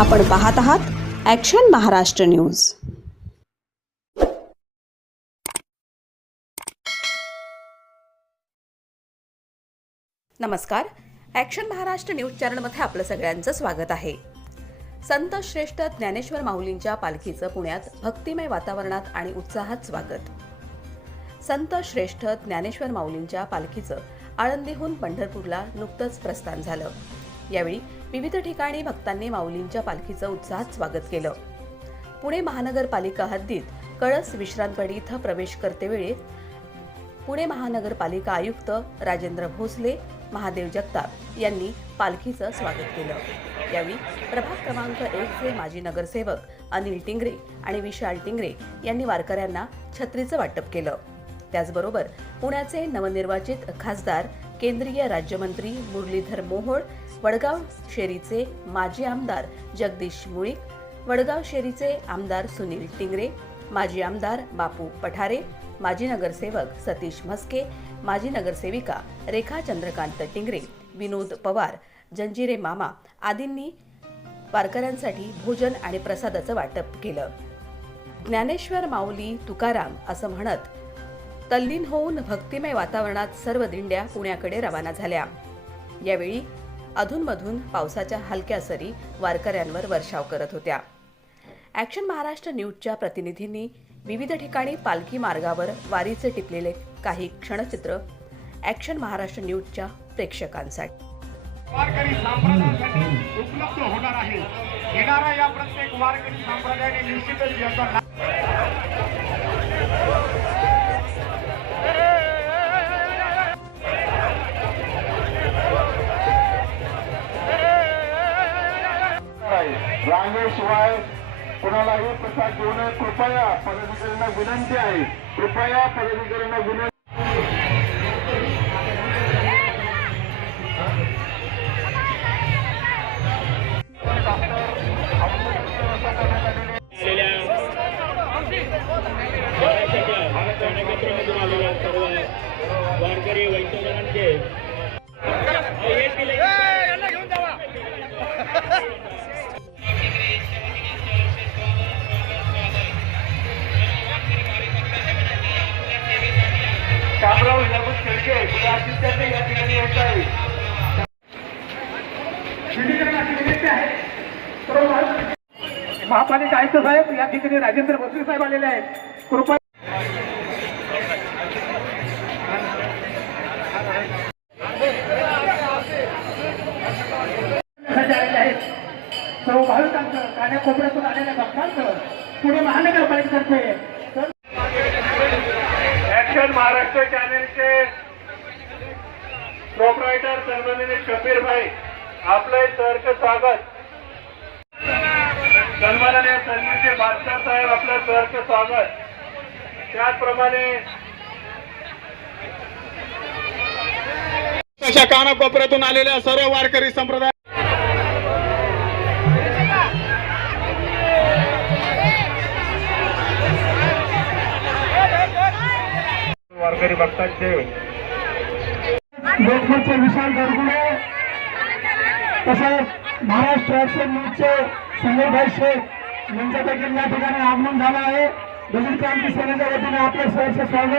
आपण पाहत आहात ॲक्शन महाराष्ट्र न्यूज नमस्कार. ॲक्शन महाराष्ट्र न्यूज चॅनलमध्ये आपलं सगळ्यांचं स्वागत आहे. संत श्रेष्ठ ज्ञानेश्वर माऊलींच्या पालखीचं पुण्यात भक्तिमय वातावरणात आणि उत्साहात स्वागत. संत श्रेष्ठ ज्ञानेश्वर माऊलींच्या पालखीचं आळंदीहून पंढरपूरला नुकतंच प्रस्थान झालं. यावेळी विविध ठिकाणी भक्तांनी माऊलींच्या पालखीचं उत्साहात स्वागत केलं. पुणे महानगरपालिका हद्दीत कळस विश्रांतवाडी इथं प्रवेश करतेवेळी पुणे महानगरपालिका आयुक्त राजेंद्र भोसले महादेव जगताप यांनी पालखीचं स्वागत केलं. यावेळी प्रभाग क्रमांक एकचे माजी नगरसेवक अनिल टिंगरे आणि विशाल टिंगरे यांनी वारकऱ्यांना छत्रीचं वाटप केलं. त्याचबरोबर पुण्याचे नवनिर्वाचित खासदार केंद्रीय राज्यमंत्री मुरलीधर मोहोळ वडगाव शेरीचे माजी आमदार जगदीश मुळीक वडगाव शेरीचे आमदार सुनील टिंगरे माजी आमदार बापू पठारे माजी नगरसेवक सतीश म्हस्के माजी नगरसेविका रेखा चंद्रकांत टिंगरे विनोद पवार जंजिरे मामा आदींनी वारकऱ्यांसाठी भोजन आणि प्रसादाचं वाटप केलं. ज्ञानेश्वर माऊली तुकाराम असं म्हणत तल्लीन होऊन भक्तिमय वातावरणात सर्व दिंड्या पुण्याकडे रवाना झाल्या. यावेळी अधूनमधून पावसाच्या हलक्या सरी वारकऱ्यांवर वर्षाव करत होत्या. ॲक्शन महाराष्ट्र न्यूजच्या प्रतिनिधींनी विविध ठिकाणी पालखी मार्गावर वारीचे टिपलेले काही क्षणचित्र ॲक्शन महाराष्ट्र न्यूजच्या प्रेक्षकांसाठी. वारकरी संप्रदायासाठी उपलब्ध होणार आहे. येणारा या प्रत्येक वारकरी संप्रदायाने निश्चितच याचा सांगण्याशिवाय कुणालाही प्रसाद देऊ नये. कृपया पदाधिकाऱ्यांना विनंती आहे. कृपया पदाधिकाऱ्यांना विनंती वारकरी वैष्णवांचे महापालिका आयुक्त साहेब या ठिकाणी राजेंद्र भोसले साहेब आलेले आहेत. कृपया आलेले आहेत. सर्व भाविकांचं कान्याकोपऱ्यातून आलेल्या भक्तांचं पुणे महानगरपालिकेतर्फे ऍक्शन महाराष्ट्र चॅनेलचे प्रोपरायटर सन्माननीय शबीर भाई आपलं सहर्ष स्वागत. सन्माननीय संजयजी बादशाह साहेब आपलं सहर्ष स्वागत. त्याचप्रमाणे अशा कानाकोपऱ्यातून आलेल्या सर्व वारकरी संप्रदाय वारकरी भक्तांचे लोकमतचे विशाल गरगुडे तसंच महाराष्ट्र ऍक्शन न्यूजचे संजयभाई शेख यांच्या देखील या ठिकाणी आगमन झालं आहे. दलित क्रांती सेनेच्या वतीने आपलं सहर्ष स्वागत.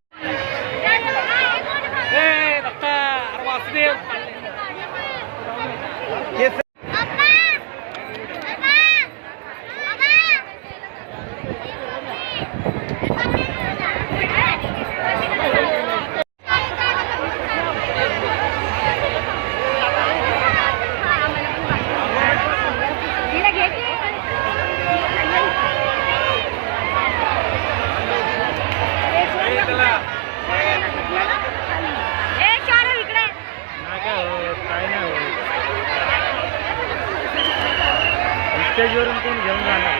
स्टेजवरून कोण घेऊन जाणार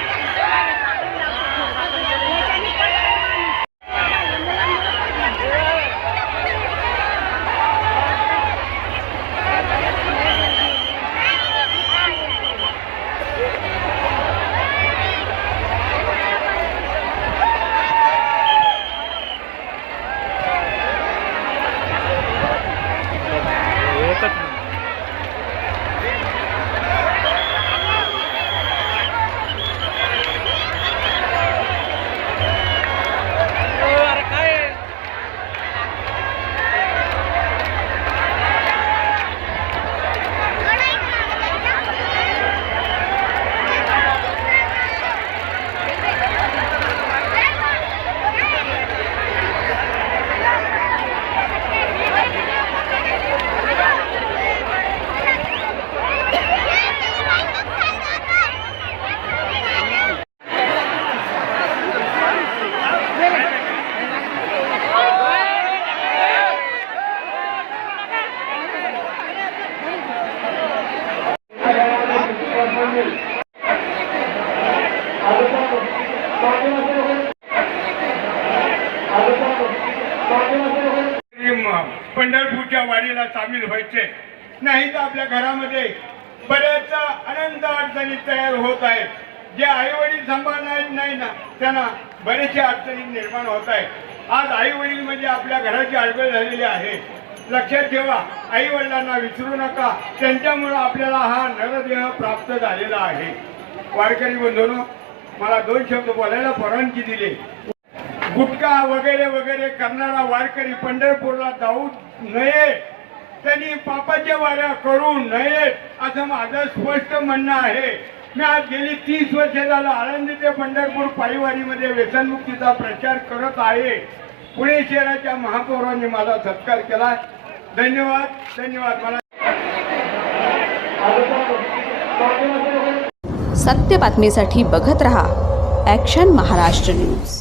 पंढरपूरच्या वाडीला सामील व्हायचे. नाही तर आपल्या घरामध्ये बऱ्याचशा अनंत अडचणी तयार होत आहेत. जे आई वडील सांभाळणार नाही ना त्यांना बरेचशा अडचणी निर्माण होत आहेत. आज आई वडील म्हणजे आपल्या घराची आडवळ झालेली आहे. लक्षात ठेवा आई वडिलांना विसरू नका. त्यांच्यामुळं आपल्याला हा नरदेह प्राप्त झालेला आहे. वारकरी बंधून मला दोन शब्द बोलायला परवानगी दिली. गुटखा वगैरे वगैरे करणारा वारकरी पंढरपूरला जाऊ नये. त्यांनी पापाच्या वाऱ्या करू नयेत असं माझं स्पष्ट म्हणणं आहे. मी आज गेली तीस वर्ष झालं आळंदी ते पंढरपूर पायीवारीमध्ये व्यसनमुक्तीचा प्रचार करत आहे. पुणे शहराच्या महापौरांनी माझा सत्कार केला. धन्यवाद धन्यवाद. मला सत्य बातमीसाठी बघत रहा ॲक्शन महाराष्ट्र न्यूज